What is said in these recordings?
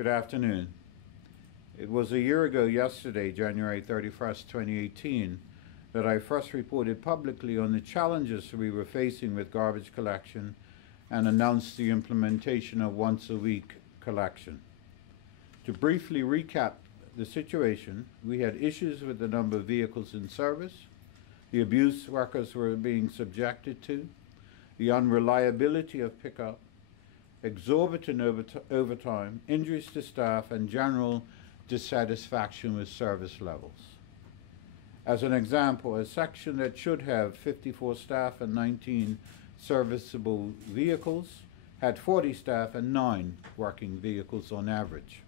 Good afternoon. It was a year ago yesterday, January 31st, 2018, that I first reported publicly on the challenges we were facing with garbage collection and announced the implementation of once-a-week collection. To briefly recap the situation, we had issues with the number of vehicles in service, the abuse workers were being subjected to, the unreliability of pickup, exorbitant overtime, injuries to staff, and general dissatisfaction with service levels. As an example, a section that should have 54 staff and 19 serviceable vehicles had 40 staff and 9 working vehicles on average.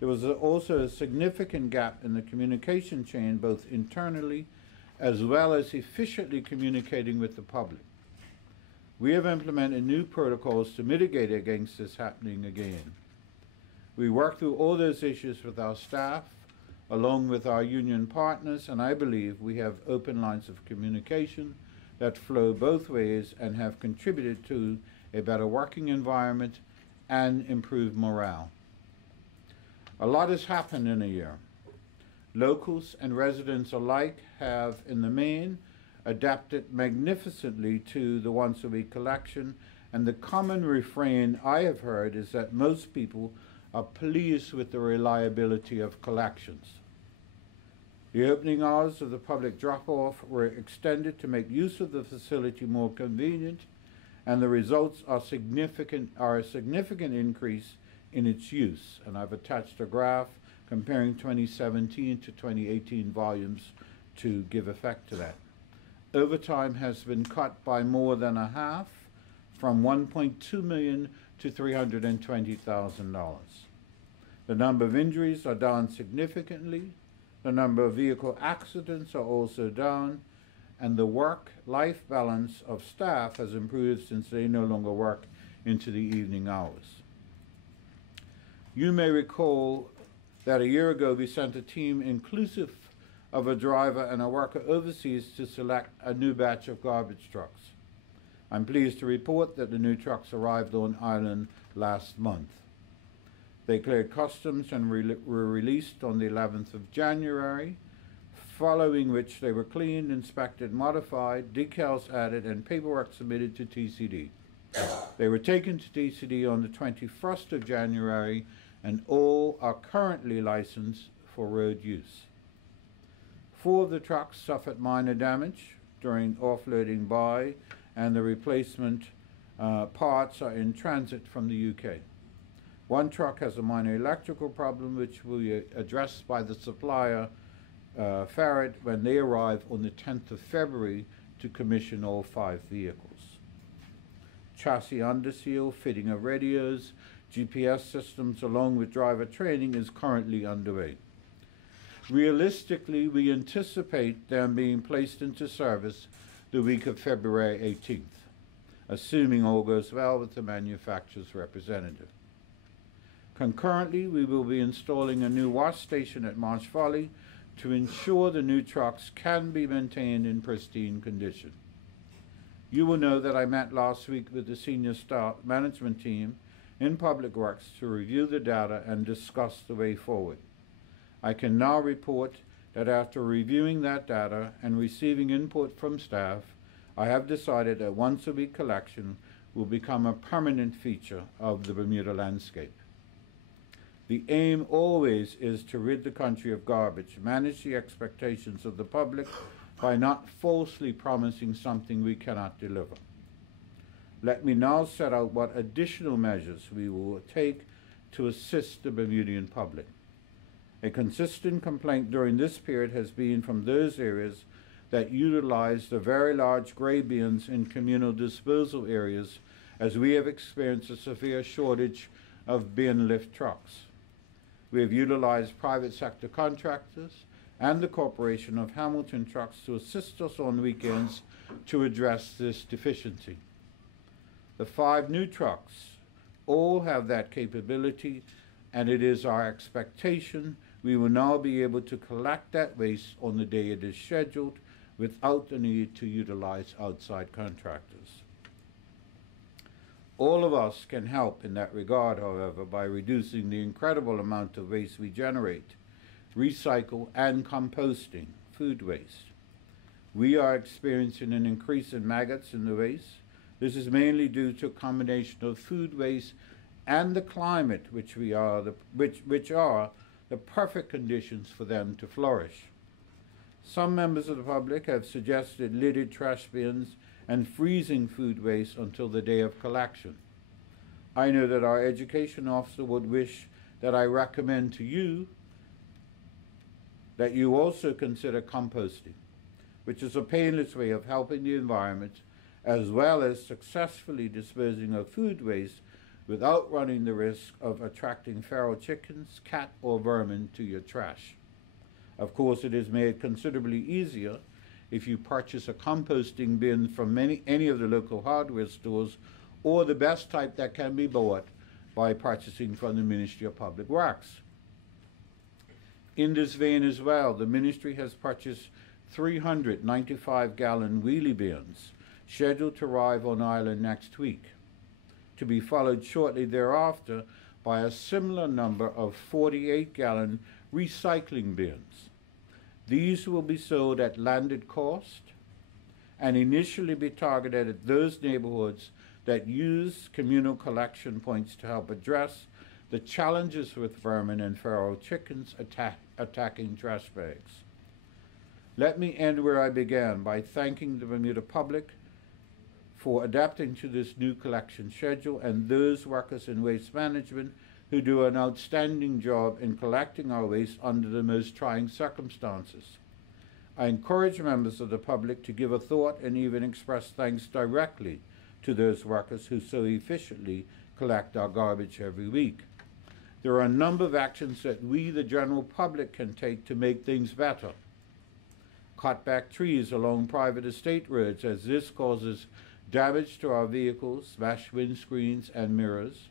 There was also a significant gap in the communication chain, both internally as well as efficiently communicating with the public. We have implemented new protocols to mitigate against this happening again. We worked through all those issues with our staff, along with our union partners, and I believe we have open lines of communication that flow both ways and have contributed to a better working environment and improved morale. A lot has happened in a year. Locals and residents alike have, in the main, adapted magnificently to the once-a-week collection, and the common refrain I have heard is that most people are pleased with the reliability of collections. The opening hours of the public drop-off were extended to make use of the facility more convenient, and the results are a significant increase in its use. And I've attached a graph comparing 2017 to 2018 volumes to give effect to that. Overtime has been cut by more than a half, from $1.2 million to $320,000. The number of injuries are down significantly, the number of vehicle accidents are also down, and the work-life balance of staff has improved since they no longer work into the evening hours. You may recall that a year ago we sent a team inclusive of a driver and a worker overseas to select a new batch of garbage trucks. I'm pleased to report that the new trucks arrived on island last month. They cleared customs and were released on the 11th of January, following which they were cleaned, inspected, modified, decals added, and paperwork submitted to TCD. They were taken to TCD on the 21st of January, and all are currently licensed for road use. 4 of the trucks suffered minor damage during offloading by, and the replacement parts are in transit from the UK. 1 truck has a minor electrical problem which will be addressed by the supplier Farad when they arrive on the 10th of February to commission all 5 vehicles. Chassis underseal, fitting of radios, GPS systems along with driver training is currently underway. Realistically, we anticipate them being placed into service the week of February 18th, assuming all goes well with the manufacturer's representative. Concurrently, we will be installing a new wash station at Marsh Folly to ensure the new trucks can be maintained in pristine condition. You will know that I met last week with the senior staff management team in Public Works to review the data and discuss the way forward. I can now report that after reviewing that data and receiving input from staff, I have decided that once-a-week collection will become a permanent feature of the Bermuda landscape. The aim always is to rid the country of garbage, manage the expectations of the public by not falsely promising something we cannot deliver. Let me now set out what additional measures we will take to assist the Bermudian public. A consistent complaint during this period has been from those areas that utilize the very large gray bins in communal disposal areas, as we have experienced a severe shortage of bin lift trucks. We have utilized private sector contractors and the Corporation of Hamilton Trucks to assist us on weekends to address this deficiency. The 5 new trucks all have that capability, and it is our expectation we will now be able to collect that waste on the day it is scheduled without the need to utilize outside contractors. All of us can help in that regard, however, by reducing the incredible amount of waste we generate, recycle, and composting food waste. We are experiencing an increase in maggots in the waste. This is mainly due to a combination of food waste and the climate, which are the perfect conditions for them to flourish. Some members of the public have suggested lidded trash bins and freezing food waste until the day of collection. I know that our education officer would wish that I recommend to you that you also consider composting, which is a painless way of helping the environment as well as successfully disposing of food waste without running the risk of attracting feral chickens, cat, or vermin to your trash. Of course, it is made considerably easier if you purchase a composting bin from any of the local hardware stores, or the best type that can be bought by purchasing from the Ministry of Public Works. In this vein as well, the ministry has purchased 395-gallon wheelie bins scheduled to arrive on island next week, to be followed shortly thereafter by a similar number of 48-gallon recycling bins. These will be sold at landed cost and initially be targeted at those neighborhoods that use communal collection points to help address the challenges with vermin and feral chickens attacking trash bags. Let me end where I began by thanking the Bermuda public for adapting to this new collection schedule and those workers in waste management who do an outstanding job in collecting our waste under the most trying circumstances. I encourage members of the public to give a thought and even express thanks directly to those workers who so efficiently collect our garbage every week. There are a number of actions that we, the general public, can take to make things better. Cut back trees along private estate roads, as this causes damage to our vehicles, smashed windscreens and mirrors.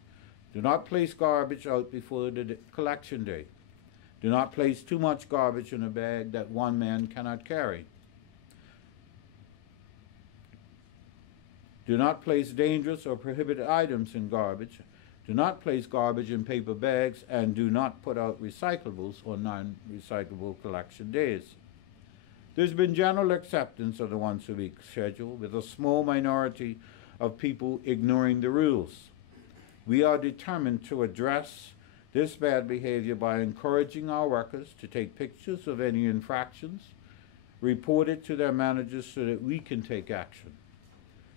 Do not place garbage out before the collection day. Do not place too much garbage in a bag that one man cannot carry. Do not place dangerous or prohibited items in garbage. Do not place garbage in paper bags, and do not put out recyclables on non-recyclable collection days. There's been general acceptance of the once-a-week schedule, with a small minority of people ignoring the rules. We are determined to address this bad behavior by encouraging our workers to take pictures of any infractions, report it to their managers so that we can take action.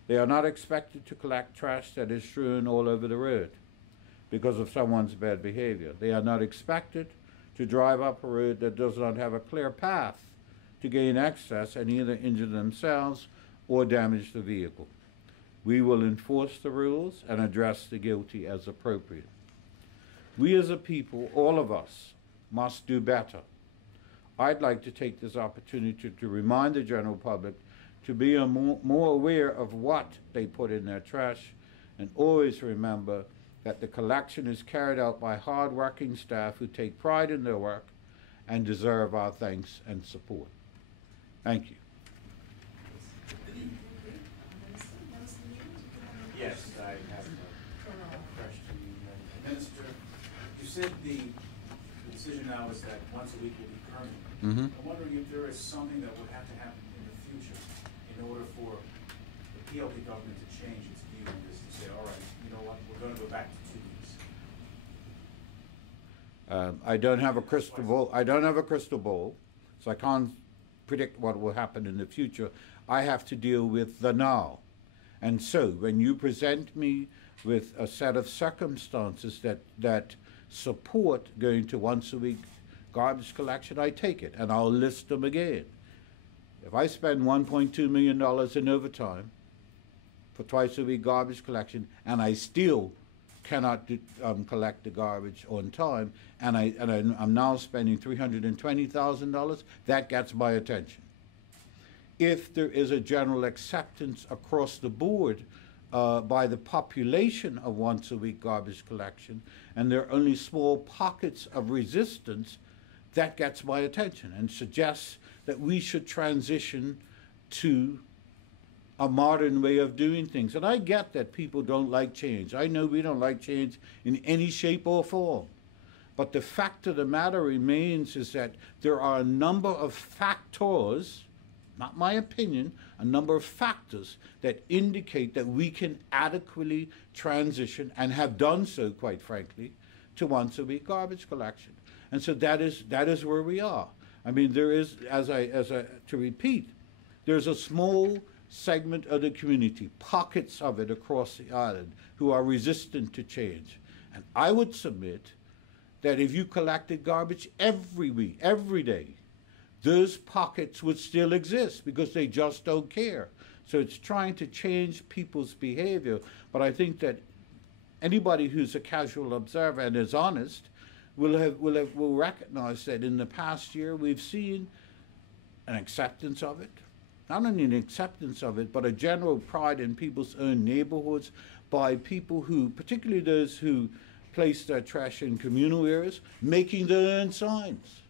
They are not expected to collect trash that is strewn all over the road because of someone's bad behavior. They are not expected to drive up a road that does not have a clear path to gain access and either injure themselves or damage the vehicle. We will enforce the rules and address the guilty as appropriate. We as a people, all of us, must do better. I'd like to take this opportunity to remind the general public to be more aware of what they put in their trash, and always remember that the collection is carried out by hard-working staff who take pride in their work and deserve our thanks and support. Thank you. Yes, I have a question. Minister, you said the decision now is that once a week will be permanent. I'm wondering if there is something that would have to happen in the future in order for the PLP government to change its view on this, to say, all right, you know what, we're going to go back to 2 weeks. I don't have a crystal ball. I don't have a crystal ball, so I can't predict what will happen in the future. I have to deal with the now. And so when you present me with a set of circumstances that support going to once a week garbage collection, I take it, and I'll list them again. If I spend $1.2 million in overtime for twice a week garbage collection, and I still cannot collect the garbage on time, and I'm now spending $320,000, that gets my attention. If there is a general acceptance across the board by the population of once a week garbage collection, and there are only small pockets of resistance, that gets my attention and suggests that we should transition to a modern way of doing things. And I get that people don't like change. I know we don't like change in any shape or form. But the fact of the matter remains is that there are a number of factors, not my opinion, a number of factors that indicate that we can adequately transition, and have done so, quite frankly, to once a week garbage collection. And so that is where we are. I mean, there is, to repeat, there's a small segment of the community, pockets of it across the island, who are resistant to change. And I would submit that if you collected garbage every week, every day, those pockets would still exist because they just don't care. So it's trying to change people's behavior. But I think that anybody who's a casual observer and is honest will recognize that in the past year we've seen an acceptance of it. Not only an acceptance of it, but a general pride in people's own neighborhoods by people who, particularly those who place their trash in communal areas, making their own signs.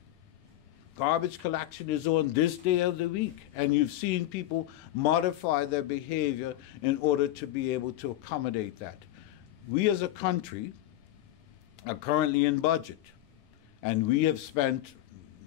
Garbage collection is on this day of the week, and you've seen people modify their behavior in order to be able to accommodate that. We as a country are currently in budget, and we have spent,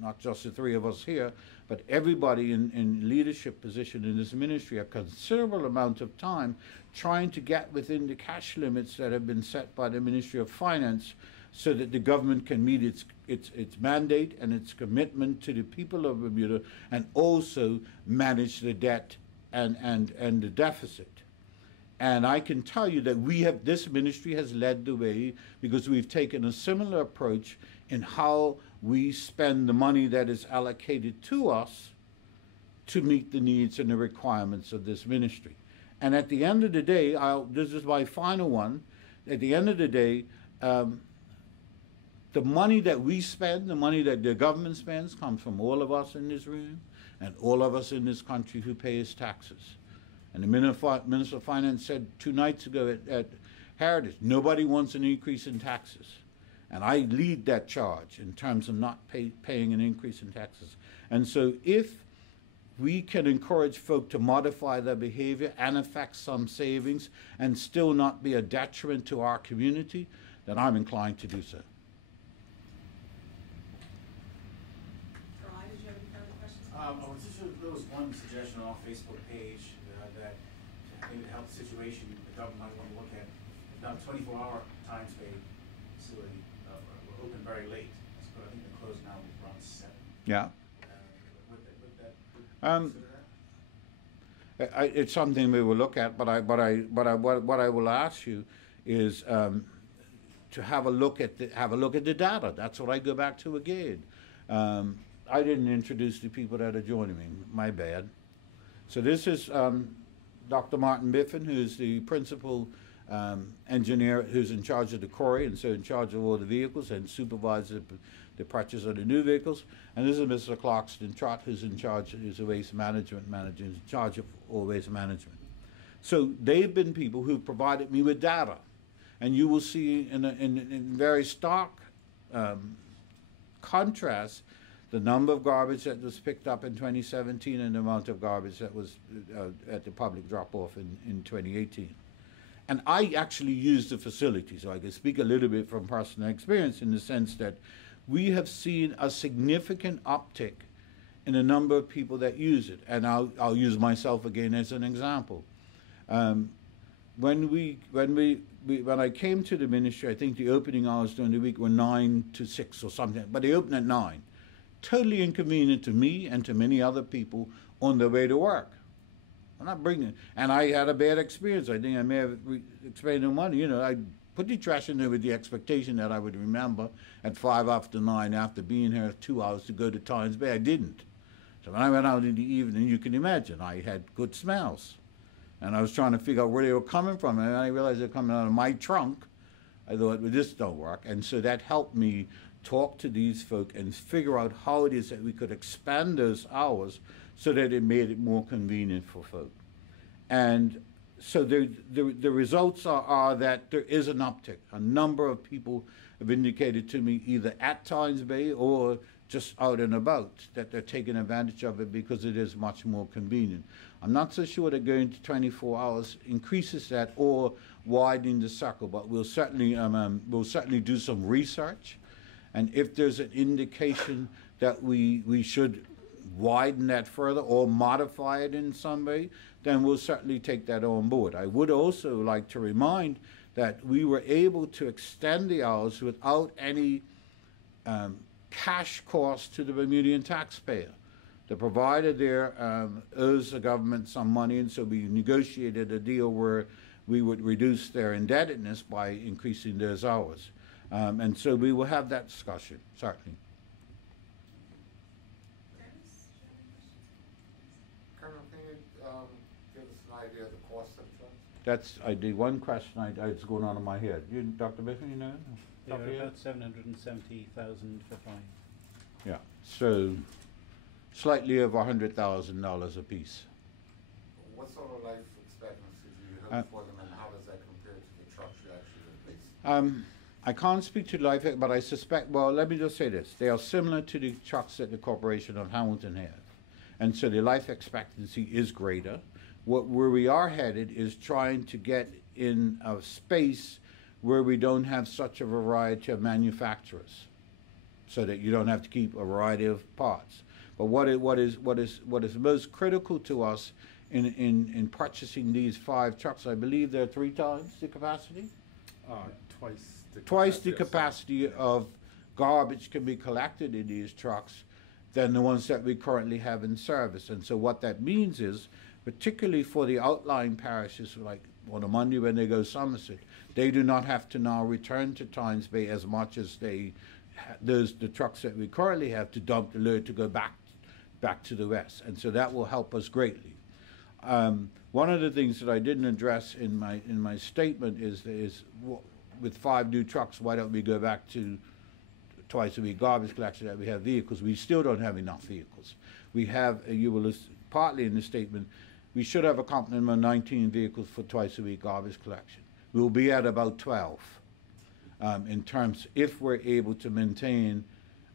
not just the three of us here, but everybody in leadership position in this ministry, a considerable amount of time trying to get within the cash limits that have been set by the Ministry of Finance so that the government can meet its mandate and its commitment to the people of Bermuda, and also manage the debt and the deficit. And I can tell you that this ministry has led the way, because we've taken a similar approach in how we spend the money that is allocated to us to meet the needs and the requirements of this ministry. And at the end of the day, this is my final one, at the end of the day, the money that we spend, the money that the government spends, comes from all of us in this room and all of us in this country who pay his taxes. And the Minister of Finance said 2 nights ago at Heritage, nobody wants an increase in taxes. And I lead that charge in terms of not paying an increase in taxes. And so if we can encourage folk to modify their behavior and affect some savings and still not be a detriment to our community, then I'm inclined to do so. Did you have any further questions? There was one suggestion on our Facebook page that maybe to help the situation, the government might want to look at now 24-hour time spay facility. We're open very late, but I think the close now is around 7. Yeah. Consider that? It's something we will look at, but what I will ask you is to have a look at the data. That's what I go back to again. I didn't introduce the people that are joining me. My bad. So this is Dr. Martin Biffin, who's the principal engineer who's in charge of the quarry, and so in charge of all the vehicles and supervises the purchase of the new vehicles. And this is Mr. Clarkston Trott, who's in charge, who's a waste management manager, in charge of all waste management. So they've been people who provided me with data. And you will see in very stark contrast the number of garbage that was picked up in 2017 and the amount of garbage that was at the public drop-off in 2018. And I actually used the facility, so I can speak a little bit from personal experience in the sense that we have seen a significant uptick in the number of people that use it. And I'll use myself again as an example. When I came to the ministry, I think the opening hours during the week were 9 to 6 or something, but they opened at 9. Totally inconvenient to me and to many other people on their way to work. I'm not bringing it. And I had a bad experience. I think I may have explained to one. You know, I put the trash in there with the expectation that I would remember at 5 after 9 after being here 2 hours to go to Tynes Bay. I didn't. So when I went out in the evening, you can imagine, I had good smells. And I was trying to figure out where they were coming from, and I realized they were coming out of my trunk. I thought, well, this don't work. And so that helped me talk to these folk and figure out how it is that we could expand those hours so that it made it more convenient for folk. And so the results are that there is an uptick. A number of people have indicated to me either at Tynes Bay or just out and about, that they're taking advantage of it because it is much more convenient. I'm not so sure that going to 24 hours increases that or widening the circle, but we'll certainly do some research. And if there's an indication that we should widen that further or modify it in some way, then we'll certainly take that on board. I would also like to remind that we were able to extend the hours without any cash cost to the Bermudian taxpayer. The provider there owes the government some money, and so we negotiated a deal where we would reduce their indebtedness by increasing those hours. And so we will have that discussion, certainly. Colonel, can you give us an idea of the cost of trucks? That's the one question it's going on in my head. You, Dr. Biffin, you know? They were about 770,000 for 5. Yeah, so slightly over $100,000 a piece. What sort of life expectancy do you hope for them, and how does that compare to the trucks you actually replace? I can't speak to life, but I suspect, well, let me just say this. They are similar to the trucks that the Corporation of Hamilton have. And so the life expectancy is greater. Where we are headed is trying to get in a space where we don't have such a variety of manufacturers, so that you don't have to keep a variety of parts. But what is most critical to us in purchasing these 5 trucks, I believe they're 3 times the capacity? Twice the capacity of garbage can be collected in these trucks than the ones that we currently have in service. And so what that means is, particularly for the outlying parishes, like on a Monday when they go Somerset, they do not have to now return to Tynes Bay as much as the trucks that we currently have to dump the load to go back to the west. And so that will help us greatly. One of the things that I didn't address in my statement is with 5 new trucks, why don't we go back to twice a week garbage collection, that we have vehicles? We still don't have enough vehicles. We have, you will partly in the statement, we should have a complement of 19 vehicles for twice a week garbage collection. We'll be at about 12 in terms, if we're able to maintain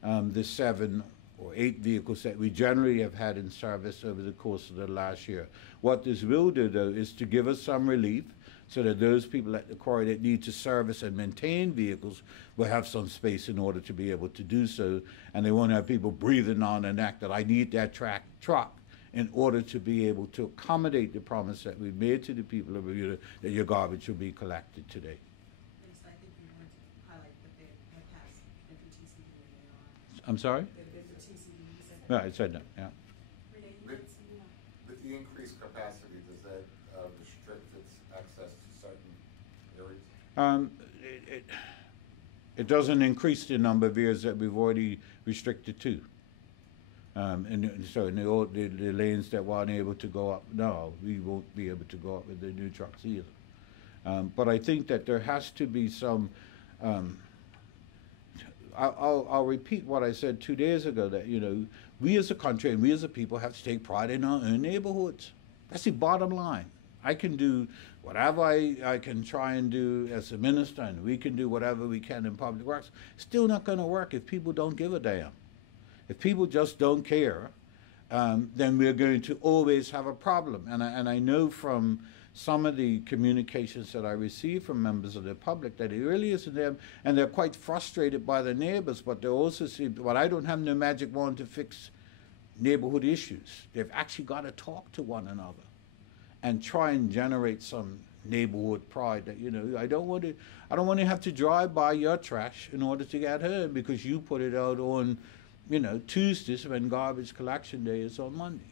the 7 or 8 vehicles that we generally have had in service over the course of the last year. What this will do, though, is to give us some relief so that those people at the quarry that need to service and maintain vehicles will have some space in order to be able to do so, and they won't have people breathing on their neck that I need that truck in order to be able to accommodate the promise that we've made to the people of Bermuda that your garbage will be collected today. I think we want to highlight that they have passed every TCD they are. I'm sorry? The TCD. No, I said that, yeah. With the increased capacity, does that restrict its access to certain areas? It doesn't increase the number of areas that we've already restricted to. And so in the lanes that weren't able to go up, no, we won't be able to go up with the new trucks either. But I think that there has to be some, I'll repeat what I said 2 days ago, that, you know, we as a country and we as a people have to take pride in our own neighborhoods. That's the bottom line. I can do whatever I can try and do as a minister, and we can do whatever we can in public works. Still not going to work if people don't give a damn. If people just don't care, then we're going to always have a problem. And I know from some of the communications that I receive from members of the public that it really isn't them, and they're quite frustrated by their neighbors, but they also see, well, I don't have no magic wand to fix neighborhood issues. They've actually got to talk to one another and try and generate some neighborhood pride that, you know, I don't want to have to drive by your trash in order to get home because you put it out on, you know, Tuesdays when garbage collection day is on Monday.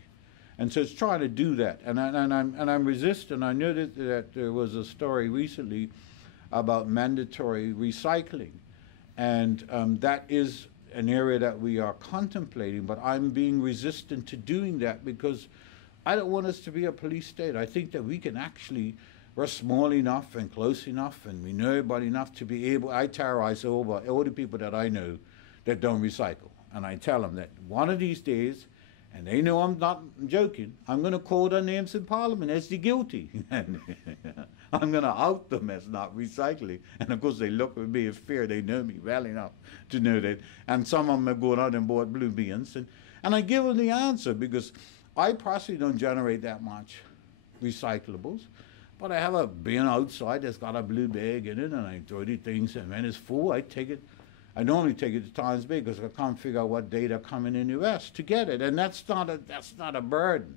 And so it's trying to do that, and I'm resistant. I know that there was a story recently about mandatory recycling, and that is an area that we are contemplating, but I'm being resistant to doing that because I don't want us to be a police state. I think that we can actually, we're small enough and close enough, and we know everybody enough to be able, I terrorize all the people that I know that don't recycle. And I tell them that one of these days, And they know I'm not joking. I'm going to call their names in Parliament as the guilty. And I'm going to out them as not recycling. And of course, they look at me in fear. They know me well enough to know that. And some of them have gone out and bought blue beans. And I give them the answer because I personally don't generate that much recyclables. But I have a bin outside that's got a blue bag in it, and I throw the things, and when it's full, I take it. I normally take it to Times Bay because I can't figure out what day they're coming in the West to get it, and that's not a burden.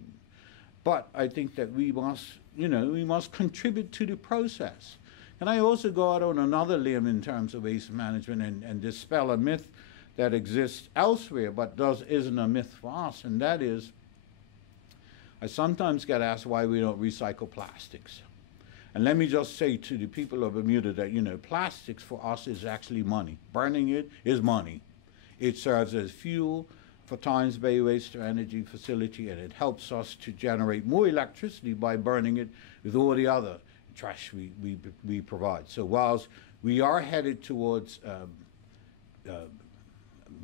But I think that we must contribute to the process. And I also go out on another limb in terms of waste management and dispel a myth that exists elsewhere, but isn't a myth for us, and that is, I sometimes get asked why we don't recycle plastics. And let me just say to the people of Bermuda that, plastics for us is actually money. Burning it is money. It serves as fuel for Times Bay Waste to Energy Facility, and it helps us to generate more electricity by burning it with all the other trash we provide. So whilst we are headed towards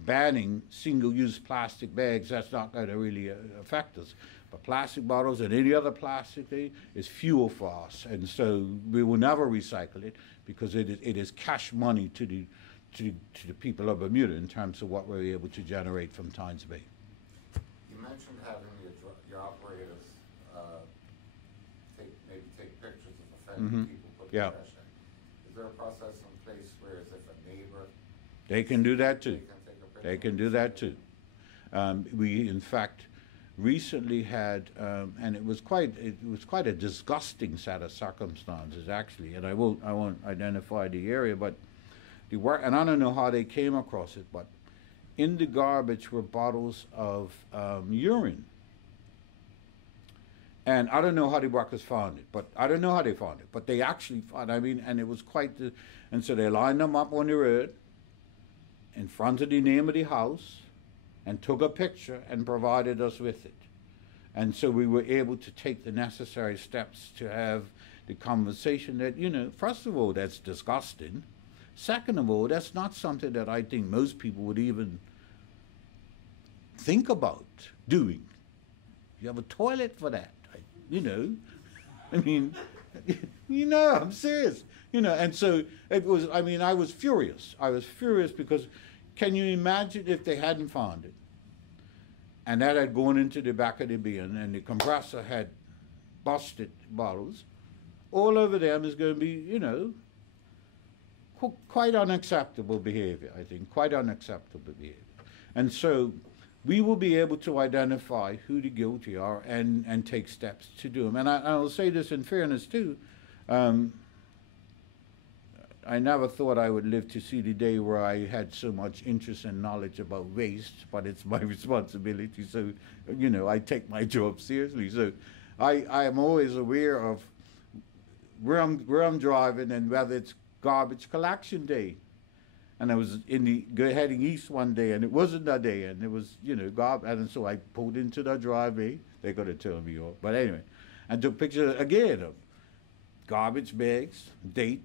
banning single-use plastic bags, that's not going to really affect us. But plastic bottles and any other plastic thing is fuel for us, and so we will never recycle it because it is cash money to the people of Bermuda in terms of what we're able to generate from Times Bay. You mentioned having your operators take pictures of offending people putting trash in. Is there a process in place where if a neighbor? They can do that too. They can take a picture? They can do that too. We in fact recently had, and it was quite a disgusting set of circumstances actually, and I won't identify the area, but the work, and I don't know how they came across it, but in the garbage were bottles of urine, and I don't know how the workers found it, but they actually found. And it was quite and so they lined them up on the road in front of the name of the house, and took a picture and provided us with it. And so we were able to take the necessary steps to have the conversation that, first of all, that's disgusting. Second of all, that's not something that I think most people would even think about doing. You have a toilet for that, I'm serious. And so it was, I was furious. I was furious because can you imagine if they hadn't found it, and that had gone into the back of the bin, and the compressor had busted bottles? All over them is going to be, quite unacceptable behavior, I think, quite unacceptable behavior. And so we will be able to identify who the guilty are and take steps to do them. And I'll say this in fairness too, I never thought I would live to see the day where I had so much interest and knowledge about waste, but it's my responsibility, so, I take my job seriously. So I am always aware of where I'm driving and whether it's garbage collection day. And I was heading east one day, and it wasn't that day, and it was, garbage, and so I pulled into the driveway. They're going to tell me off, but anyway, and took pictures again of garbage bags, date,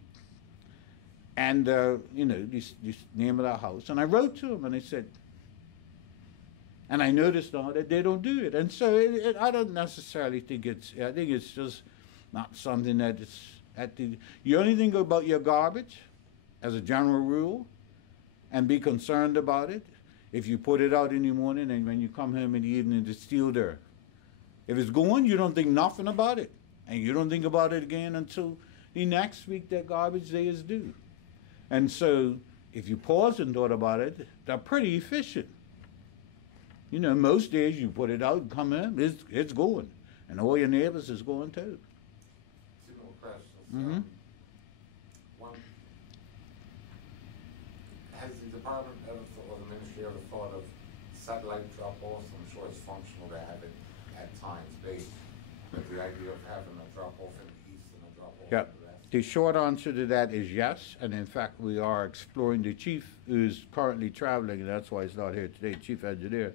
and, this name of the house. And I wrote to them, and I said, and I noticed now that they don't do it. And so I don't necessarily think I think it's just not something that it's you only think about your garbage as a general rule and be concerned about it if you put it out in the morning and when you come home in the evening, it's still there. If it's gone, you don't think nothing about it. And you don't think about it again until the next week that garbage day is due. And so if you pause and thought about it, they're pretty efficient. Most days you put it out and come in, it's going. And all your neighbors is going too. Two more questions. Mm-hmm. One, has the department or the ministry ever thought of satellite drop-offs? I'm sure it's functional to have it at Times Bay, but the idea of having a drop-off in the east and a drop-off in the west? The short answer to that is yes, and in fact we are exploring. The chief, who's currently traveling, and that's why he's not here today, chief engineer,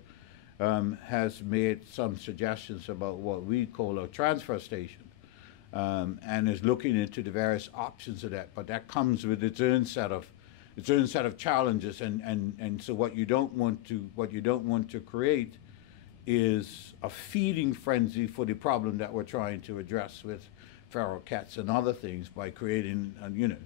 has made some suggestions about what we call a transfer station, and is looking into the various options of that. But that comes with its own set of challenges, and so what you don't want to create is a feeding frenzy for the problem that we're trying to address with feral cats and other things by creating, you know,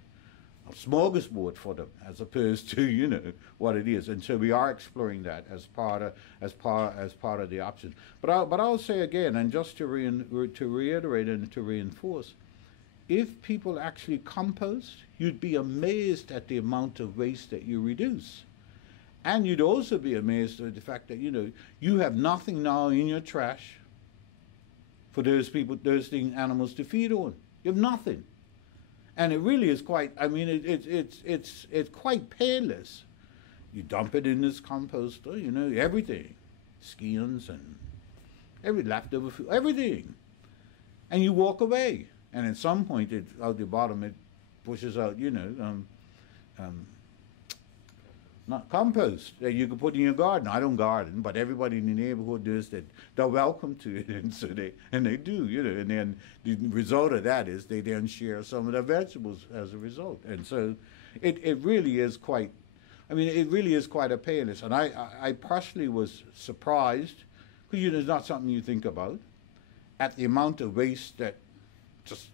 a smorgasbord for them as opposed to, you know, what it is. And so we are exploring that as part of the option. But I'll say again, and just to reiterate and to reinforce, if people actually compost, you'd be amazed at the amount of waste that you reduce. And you'd also be amazed at the fact that, you know, you have nothing now in your trash for those animals to feed on. You have nothing. And it really is quite, I mean, it's quite painless. You dump it in this composter, you know, everything. Skins and every leftover food, everything. And you walk away. And at some point, out the bottom, it pushes out, you know, not compost that you can put in your garden. I don't garden, but everybody in the neighborhood does that. They're welcome to it, and so they do, you know. And then the result of that is they then share some of their vegetables as a result. And so, it really is quite. I mean, it really is quite a painless. And I personally was surprised, because you know, it's not something you think about, at the amount of waste that just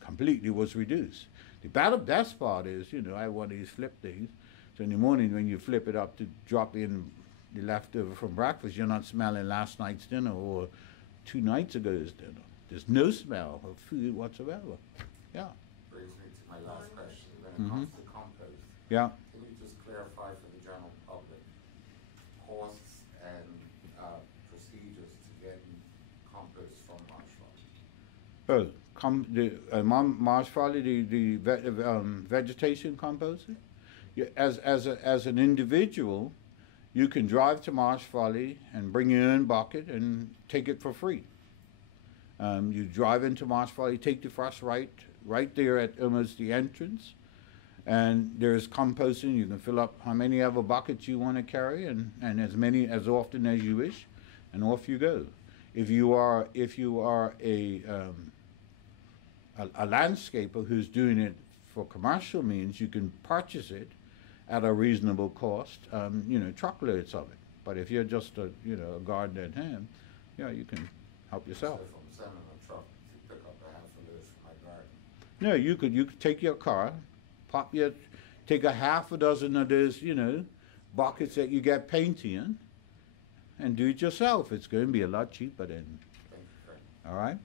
completely was reduced. The best part is, you know, I have one of these flip things. So in the morning when you flip it up to drop in the leftover from breakfast, you're not smelling last night's dinner or 2 nights ago's dinner. There's no smell of food whatsoever. Yeah. Brings me to my last question. When it comes to compost, Yeah. can you just clarify for the general public costs and procedures to getting compost from marsh farms? Marsh folly, the vegetation composting. As an individual, you can drive to Marsh Folly and bring your own bucket and take it for free. You drive into Marsh Folly, take the first right there at almost the entrance, and there's composting. You can fill up how many ever buckets you want to carry, and as often as you wish, and off you go. If you are a landscaper who's doing it for commercial means, you can purchase it at a reasonable cost, you know, truckloads of it. But if you're just a gardener at home, yeah, you can help yourself. So if I'm sending a truck to pick up a half of those for my garden. No, you could take your car, take a half a dozen of those, you know, buckets that you get paint in, and do it yourself. It's going to be a lot cheaper then. Thank you, Fred. All right.